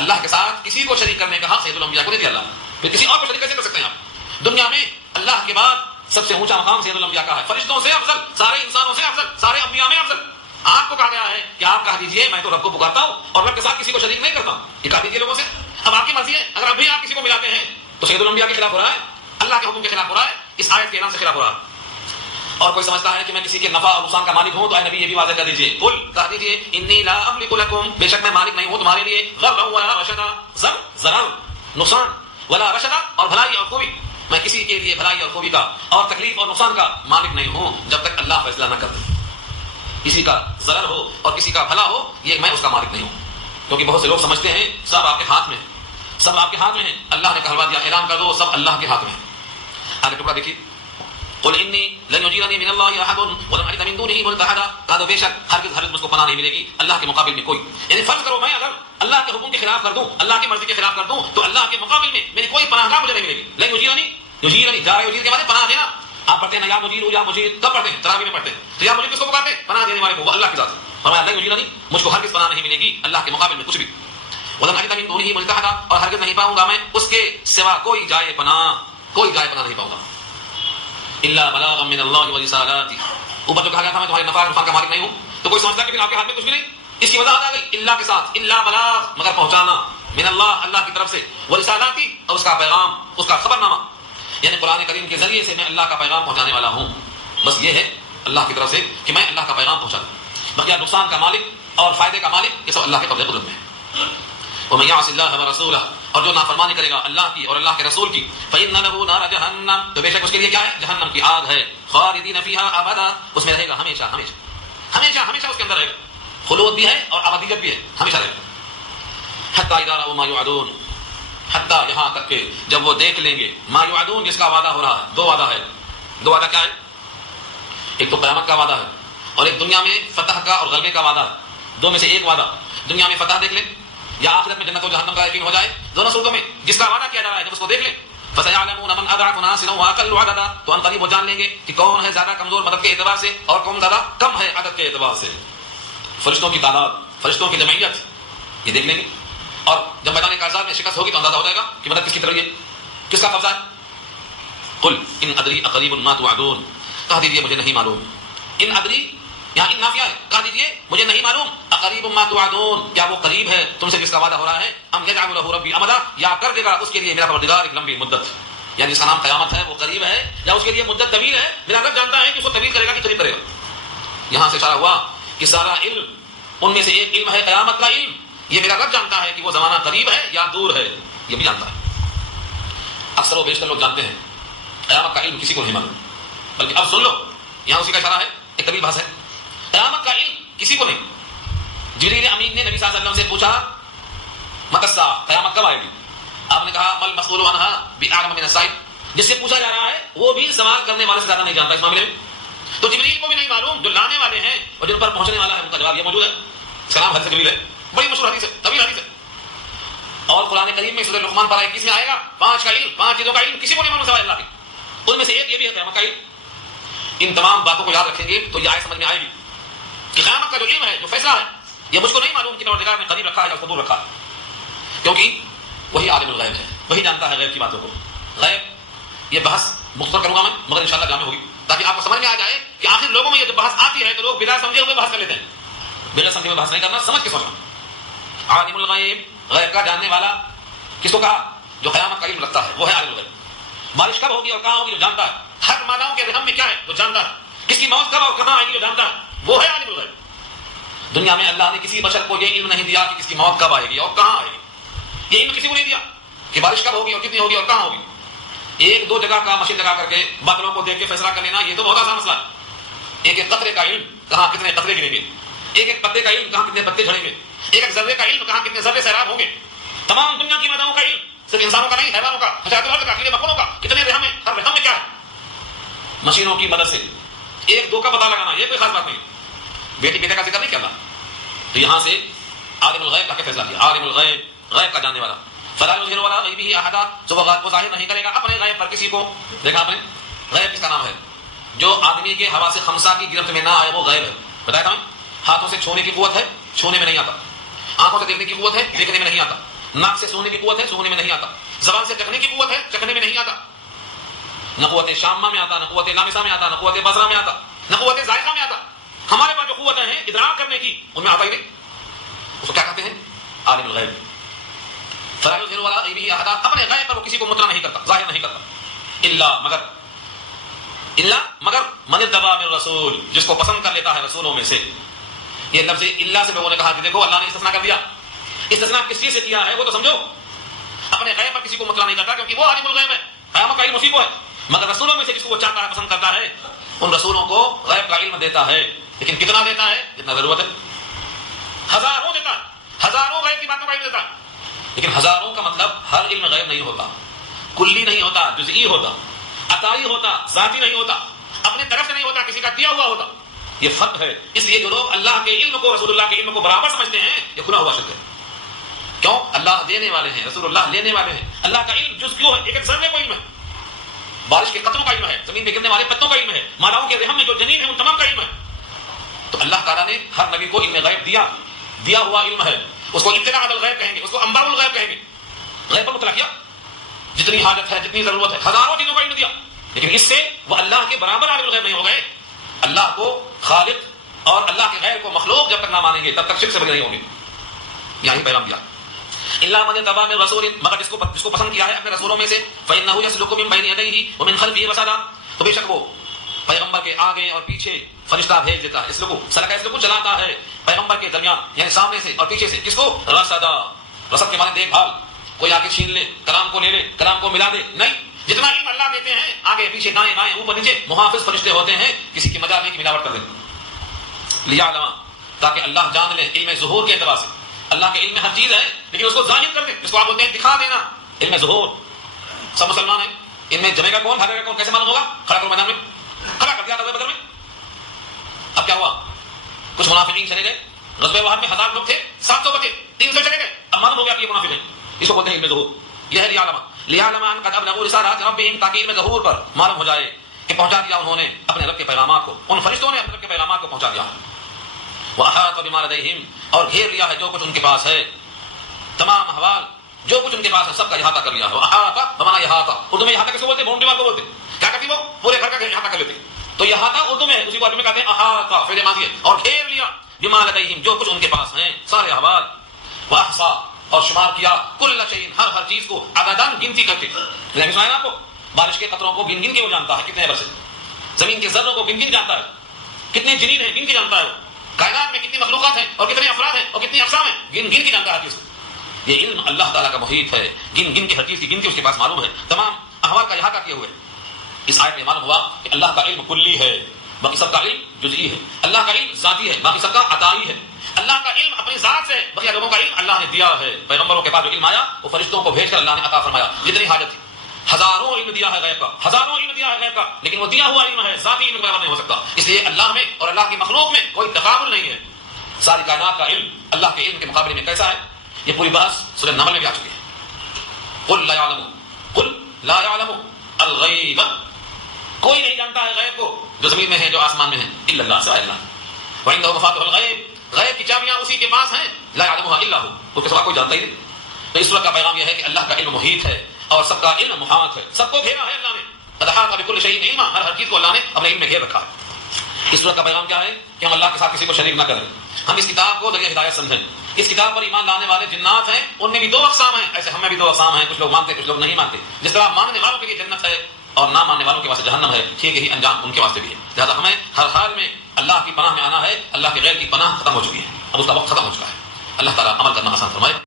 اللہ کے ساتھ کسی کو شریک کرنے کا حق سید الانبیاء کو نہیں دیا اللہ، پھر کسی اور کو شریک کیسے کر سکتے ہیں آپ؟ دنیا میں اللہ کے بعد سب سے اونچا مقام سید الانبیاء کا ہے، فرشتوں سے افضل، سارے انسانوں سے افضل، سارے انبیاء میں افضل۔ آپ کو کہا گیا ہے کہ آپ کہہ دیجئے میں تو رب کو پکارتا ہوں اور رب کے ساتھ کسی کو شریک نہیں کرتا ہوں، یہ کہہ دیجئے لوگوں سے۔ اب آپ کی مرضی ہے، اگر ابھی آپ کسی کو ملاتے ہیں تو سید الانبیاء کے خلاف ہو رہا ہے، اللہ کے حکم کے خلاف ہو رہا ہے، اس آیت کے اعلان سے خلاف ہو رہا ہے۔ اور کوئی سمجھتا ہے کہ میں کسی کے نفع اور نقصان کا مالک ہوں تو اے نبی یہ بھی واضح کر دیجئے، قل کہہ دیجئے انی لا املک لکم، بے شک میں مالک نہیں ہوں تمہارے لیے، ضرا ولا رشدا، ضرر نقصان، ولا رشدا اور بھلائی اور خوبی، میں کسی کے لیے بھلائی اور خوبی کا اور تکلیف اور نقصان کا مالک نہیں ہوں جب تک اللہ فیصلہ نہ کر دے۔ کسی کا ضرر ہو اور کسی کا بھلا ہو یہ میں اس کا مالک نہیں ہوں، کیونکہ بہت سے لوگ سمجھتے ہیں سب آپ کے ہاتھ میں ہے، سب آپ کے ہاتھ میں ہے، اللہ نے کہلوا دیا، اعلان کر دو سب اللہ کے ہاتھ میں ہے۔ آگے ٹکڑا دیکھیے، قل انی لن یجیرنی من اللہ احد ولن اجد من دونہ ملتحدا، کہا دو بے شک ہرگز مجھ کو پناہ نہیں ملے گی اللہ کے مقابل میں کوئی، یعنی فرض کرو میں اگر اللہ کے حکم کے خلاف کر دوں، اللہ کی مرضی کے خلاف کر دوں تو اللہ کے مقابل میں میری کوئی پناہ گاہ مجھے نہیں ملے گی۔ لن یجیرنی جار یجیر کے معنی پناہ دینا، آپ پڑھتے ہیں یا مجیر یا مجیر، کب پڑھتے ہیں؟ تراویح میں پڑھتے ہیں، تو یا مجیر کس کو پکارتے ہیں؟ پناہ دینے والے کو، وہ اللہ کی ذات ہے۔ فرمایا لن یجیرنی، مجھ کو ہرگز پناہ نہیں ملے گی اللہ کے مقابل میں کچھ بھی، ولن اجد من دونہ ملتحدا اور ہرگز نہیں پاؤں گا میں اس کے سوا کوئی جائے پناہ نہیں پاؤں گا، الا بلاغا من اللہ ورسالاتہ۔ اوپر جو کہا گیا تھا میں تمہارے نفع اور نقصان کا مالک نہیں ہوں، تو کوئی سمجھتا ہے کہ پھر آپ کے ہاتھ میں کچھ بھی نہیں، اس کی وضاحت آ گئی الا کے ساتھ، الا بلاغ مگر پہنچانا، من اللہ کی طرف سے، ورسالاتہ اور اس کا پیغام، اس کا خبر نامہ، یعنی قرآن کریم کے ذریعے سے میں اللہ کا پیغام پہنچانے والا ہوں، بس یہ ہے اللہ کی طرف سے کہ میں اللہ کا پیغام پہنچا دوں۔ بقیہ نقصان کا مالک اور فائدے کا مالک یہ سب اللہ کے قبضے قدرت میں ہے۔ ومن يعص الله ورسوله اور جو نافرمانی کرے گا اللہ کی اور اللہ کے رسول کی، فإن له نار جہنم تو بے شک اس کے لیے کیا ہے؟ جہنم کی آگ ہے، خالدین فیها ابدا اس میں رہے گا ہمیشہ اس کے اندر رہے گا، خلود بھی ہے اور ابدیت بھی ہے، ہمیشہ رہے گا۔ حتی اذا رأوا ما يوعدون، حتی یہاں تک کہ جب وہ دیکھ لیں گے ما یوعدون جس کا وعدہ ہو رہا ہے، دو وعدہ کیا ہے؟ ایک تو قیامت کا وعدہ ہے اور ایک دنیا میں فتح کا اور غلبے کا وعدہ ہے۔ دو میں سے ایک وعدہ دنیا میں فتح دیکھ لیں یا آخرت میں جنت و جہنم کا یقین ہو جائے، دونوں صورتوں میں جس کا وعدہ کیا جا رہا ہے جب اس کو دیکھ لیں، فَسَيَعْلَمُونَ مَنْ أَضْعَفُ نَاصِرًا وَأَقَلُّ عَدَدًا تو ان قریب وہ جان لیں گے کہ کون ہے زیادہ کمزور مدد کے اعتبار سے اور کون زیادہ کم ہے عدد کے اعتبار سے۔ فرشتوں کی تعداد، فرشتوں کی جمعیت یہ دیکھ لیں گے، اور جب میدان کارزار میں شکست ہوگی تو اندازہ ہو جائے گا کہ مدد کس کی طرف ہے، کس کا قبضہ ہے۔ قل ان ادری اقریب ما توعدون، کہہ دیجیے مجھے نہیں معلوم، ان ادری یہاں ان نافیہ ہے، کہہ دیجیے مجھے نہیں معلوم، اقریب ما توعدون کیا وہ قریب ہے تم سے جس کا وعدہ ہو رہا ہے، ام یجعل له ربی امدا یا کر دے گا اس کے لیے میرا پروردگار ایک لمبی مدت، یعنی اس کا نام قیامت ہے وہ قریب ہے یا اس کے لیے مدت طویل ہے، میرا رب جانتا ہے کہ اس کو طویل کرے گا کہ قریب کرے گا۔ یہاں سے اشارہ ہوا کہ سارا علم ان میں سے ایک علم ہے قیامت کا علم، یہ میرا رب جانتا ہے کہ وہ زمانہ قریب ہے یا دور ہے، یہ بھی جانتا ہے۔ اکثر و بیشتر لوگ جانتے ہیں، قیامت کا علم کسی کو نہیں معلوم، بلکہ اب سن لو یہاں اسی کا اشارہ ہے، ایک طویل بحث ہے، قیامت کا علم کسی کو نہیں۔ جبریل امین نے نبی صلی اللہ علیہ وسلم سے پوچھا متی الساعۃ قیامت کب آئے گی؟ آپ نے کہا مل مسئول عنہا بأعلم من السائل، جس سے پوچھا جا رہا ہے وہ بھی سوال کرنے والے سے زیادہ نہیں جانتا اس معاملے میں، تو جبریل کو بھی نہیں معلوم، جو لانے والے ہیں اور جن پر پہنچنے والا ہے ان کا جواب یہ موجود ہے۔ اس کا نام حدیث جبریل ہے، بڑی مشہور حدیث ہے، طویل حدیث ہے، اور قرآن کریم میں سورۃ لقمان پارہ 21 میں آئے گا 5 کا علم، 5 چیزوں کا علم کسی کو نہیں معلوم سوائے اللہ کے، ان میں سے ایک یہ بھی ہے قیامت کا علم۔ ان تمام باتوں کو یاد رکھیں گے تو یہ آیت سمجھ میں آئے گی کہ قیامت کا جو علم ہے، جو فیصلہ ہے، یہ مجھ کو نہیں معلوم کہ پروردگار نے قریب رکھا ہے یا اس کو دور رکھا ہے، کیونکہ وہی عالم الغیب ہے، وہی جانتا ہے غیب کی باتوں کو۔ غیب یہ بحث مختصر کروں گا میں، مگر انشاءاللہ جامع ہوگی تاکہ آپ کو سمجھ میں آ جائے کہ آخر لوگوں میں یہ جو بحث آتی ہے تو لوگ بلا سمجھے ہوئے بحث کر لیتے ہیں، بغیر سمجھے ہوئے بحث نہیں کرنا، سمجھ کے سوچنا۔ عالم الغیب غیب کا جاننے والا کس کو کہا؟ جو قیامت کا علم رکھتا ہے وہ ہے عالم الغیب۔ بارش کب ہوگی اور کہاں ہوگی جو جانتا ہے، ہر ماداؤں کے رحم میں کیا ہے وہ جانتا ہے، کس کی موت کب اور کہاں آئے گی جو جانتا ہے وہ ہے عالم الغیب۔ دنیا میں اللہ نے کسی بشر کو یہ علم نہیں دیا کہ کس کی موت کب آئے گی اور کہاں آئے گی، یہ علم کسی کو نہیں دیا کہ بارش کب ہوگی اور کتنی ہوگی اور کہاں ہوگی۔ ایک دو جگہ کا مشین لگا کر کے بادلوں کو دیکھ کے فیصلہ کر لینا یہ تو بہت آسان مسئلہ ہے۔ ایک ایک قطرے کا علم کہاں کتنے قطرے گریں گے، ایک ایک پتے کا علم کہاں کتنے پتے جھڑیں گے، ایک ایک ذرے کا علم کہاں کتنے ذرے سیراب ہوں گے، تمام دنیا کی ماداؤں کا علم، صرف انسانوں کا نہیں، حیوانوں کا، حشرات الارض کا، کیڑے مکوڑوں کا، کتنے رحم ہے، ہر رحم میں کیا ہے، مشینوں کی مدد سے ایک دو کا پتہ لگانا یہ کوئی خاص بات نہیں۔ بیٹی بیٹے کا ذکر نہیں کرنا، تو یہاں سے عالم الغیب کا فیصلہ کیا، عالم الغیب غیب کا جاننے والا، فلا یظہر علی غیبہ احدا جو وہ ظاہر نہیں کرے گا اپنے غیب پر کسی کو۔ دیکھا آپ نے غیب کس کا نام ہے؟ جو آدمی کے حواس خمسہ کی گرفت میں نہ آئے وہ غیب ہے، بتایا تھا میں، ہاتھوں سے چھونے کی قوت ہے، چھونے میں نہیں آتا، آنکھوں سے دیکھنے کی قوت ہے، دیکھنے میں نہیں آتا، ناک سے سوننے کی قوت ہے، سوننے میں نہیں آتا. زبان سے چکھنے کی قوت ہے، چکھنے میں نہیں آتا. نہ قوت شامہ میں آتا، نہ قوت لامسہ میں آتا، نہ قوت بصرہ میں آتا، نہ قوت ذائقہ میں آتا. ہمارے پاس جو قوتیں ہیں ادراک کرنے کی، ان میں آتا ہی نہیں. اس کو کیا کہتے ہیں؟ عالم الغیب. فلا یظہر علی غیبہ احدا، اپنے غیب پر وہ کسی کو مطلع نہیں کرتا، ظاہر نہیں کرتا. مگر من اتبع من رسول، جس کو پسند کر لیتا ہے رسولوں میں سے. یہ لفظ الا سے لوگوں نے کہا کہ دیکھو اللہ نے استثناء کر دیا. استثناء کس چیز سے کیا ہے وہ تو سمجھو. اپنے غیب پر کسی کو مطلع نہیں کرتا کیونکہ وہ عالم الغیب ہے، قیامت کا علم اسی کو ہے. مگر رسولوں میں سے جس کو وہ چاہتا ہے، پسند کرتا ہے، ان رسولوں کو غیب کا علم دیتا ہے. لیکن کتنا دیتا ہے؟ جتنا ضرورت ہے. ہزاروں دیتا ہے، ہزاروں غیب کی باتوں کا علم دیتا ہے. لیکن ہزاروں کا مطلب ہر علم غیب نہیں ہوتا، کلی نہیں ہوتا، جزئی ہوتا، عطائی ہوتا، ذاتی نہیں ہوتا، اپنے طرف سے نہیں ہوتا، کسی کا دیا ہوا ہوتا. یہ فرق ہے. اس لیے جو لوگ اللہ کے علم کو، رسول اللہ کے علم کو برابر سمجھتے ہیں، یہ کھلا ہوا شرک ہے. کیوں؟ اللہ دینے والے ہیں، رسول اللہ لینے والے ہیں. اللہ کا علم جز کیوں ہے؟ ایک ذرے کو علم ہے، بارش کے قطروں کا علم ہے، زمین پہ گرنے والے پتوں کا علم ہے، ماداؤں کے رحم میں جو جنین ہے ان تمام کا علم ہے. تو اللہ تعالیٰ نے ہر نبی کو علم غیب دیا ہوا علم ہے. اس کو اطلاع علی الغیب کہیں گے، اس کو انباء الغیب کہیں گے. غیب پر مطلع کیا، جتنی حاجت ہے، جتنی ضرورت ہے، ہزاروں چیزوں کا علم دیا. لیکن اس سے وہ اللہ کے برابر عالم الغیب نہیں ہو گئے. اللہ کو خالق اور اللہ کے غیر کو مخلوق جب تک نہ مانیں گے تب تک شرک سے بری نہیں ہوں گے. یہی پیغام دیا. الا من اتبع من رسول، مگر جس کو پسند کیا ہے اپنے رسولوں میں سے، فانه يسلك من بين يديه ومن خلفه رصدا، تو بے شک وہ پیغمبر کے آگے اور پیچھے فرشتہ بھیج دیتا ہے. اسلکو چلاتا ہے پیغمبر کے درمیان، یعنی سامنے سے اور پیچھے سے. کس کو؟ رصدا. رصد کے معنی دیکھ بھال. کوئی آ کے چھین لے، کلام کو لے لے، کلام کو ملا دے نہیں. جتنا علم اللہ دیتے ہیں، آگے پیچھے دائیں بائیں اوپر نیچے محافظ فرشتے ہوتے ہیں، کسی کی مجال نہیں کی ملاوٹ کر دیں. لیعلم، تاکہ اللہ جان لے. علم ظہور کے اعتبار سے اللہ کے علم میں ہر چیز ہے، لیکن اس کو ظاہر کر دے، جس کو آپ بولتے ہیں دکھا دینا. علم ظہور. سب مسلمان ہیں، ان میں جمے گا کون، بھاگے گا کون، کیسے معلوم ہوگا؟ کھڑا کرو میدان میں، کھڑا کر دیا غزوہ بدر میں. اب کیا ہوا؟ کچھ منافقین چلے گئے. غزوہ احد میں 1000 لوگ تھے، 700 بچے، 300 چلے گئے. اب معلوم ہو گیا کہ یہ منافق ہیں. اس کو بولتے ہیں علم ظہور. یہ ہے لیعلم ان قد ابلغوا رسالات ربهم، تاکہ علم ظہور پر معلوم ہو جائے کہ پہنچا دیا انہوں نے اپنے رب کے پیغامات کو، ان فرشتوں نے اپنے رب کے پیغامات کو پہنچا دیا. واحاط بما لديهم، اور گھیر لیا ہے جو کچھ ان کے پاس ہے. تمام احوال جو کچھ ان کے پاس ہے سب کا احاطہ کر لیا ہے. واحاط بمعنی احاطہ. اردو میں احاطہ کس کو بولتے ہیں؟ باؤنڈری وال کو بولتے ہیں. کیا کرتی وہ؟ پورے گھر کا احاطہ کر لیتے. تو احاطہ اردو میں اسی کو عربی میں کہتے ہیں احاطہ، فعل ماضی ہے. اور گھیر لیا بما لديهم، جو کچھ ان کے پاس ہیں سارے احوال. واحصا، اور شمار کیا کل شیء، ہر چیز کو عدداً گنتی کر کے. لیکن سنائے آپ کو بارش کے قطروں کو گن گن کے وہ جانتا ہے کتنے برس. زمین کے ذروں کو گن گن جانتا ہے، کتنے جنین ہیں گن کے جانتا ہے. کائنات میں کتنی مخلوقات ہیں اور کتنے افراد ہیں اور کتنی اقسام ہیں، گن گن کے جانتا ہے ہر چیز کو. یہ علم اللہ تعالیٰ کا محیط ہے، گن گن کے ہر چیز کی گنتی اس کے پاس معلوم ہے. تمام احوال کا احاطہ کیے ہوئے. اس آیت میں معلوم ہوا کہ اللہ کا علم کلی ہے، باقی سب کا علم جزئی ہے. اللہ کا علم ذاتی ہے، باقی سب کا عطائی ہے. اللہ کا علم اپنی ذات سے، بقیہ لوگوں کا علم اللہ نے دیا ہے. پیغمبروں کے پاس جو علم آیا وہ فرشتوں کو بھیج کر اللہ نے عطا فرمایا. جتنی حاجت تھی، ہزاروں علم دیا ہے غیب کا، ہزاروں علم دیا ہے غیب کا، لیکن وہ دیا ہوا علم ہے، ذاتی علم برابر نہیں ہو سکتا. اس لیے اللہ میں اور اللہ کی مخلوق میں کوئی تقابل نہیں ہے. ساری کائنات کا علم اللہ کے علم کے مقابلے میں کیسا ہے؟ یہ پوری بحث سورہ نمل میں بھی آ چکی ہے. قل لا يعلم الغیب، کوئی نہیں جانتا ہے غیب کو، جو زمین میں ہے جو آسمان میں ہے، الا اللہ، سوائے اللہ. وعنده مفاتيح الغیب، غیب کی چابیاں اسی کے پاس ہیں. لا يعلمها الا هو، اس کے سوا کوئی جانتا ہی نہیں. تو اس سورۃ کا پیغام یہ ہے کہ اللہ کا علم محیط ہے اور سب کا علم محاط ہے. سب کو گھیرا ہے اللہ نے. قد احاط بكل شيء علما، ہر چیز کو اللہ نے اپنے علم میں گھیر رکھا ہے. اس سورۃ کا پیغام کیا ہے کہ ہم اللہ کے ساتھ کسی کو شریک نہ کریں. ہم اس کتاب کو ذریعہ ہدایت سمجھیں. اس کتاب پر ایمان لانے والے جنات ہیں، ان میں بھی 2 اقسام ہیں. ایسے ہم میں بھی 2 اقسام ہیں، کچھ لوگ مانتے کچھ لوگ نہیں مانتے. جس طرح ماننے والوں کے لیے جنت ہے اور نہ ماننے والوں کے واسطے جہنم ہے، ٹھیک یہی انجام ان کے واسطے بھی ہے. لہٰذا ہمیں ہر حال میں اللہ کی پناہ میں آنا ہے. اللہ کے غیر کی پناہ ختم ہو چکی ہے، اب اس کا وقت ختم ہو چکا ہے. اللہ تعالیٰ عمل کرنا آسان فرمائے.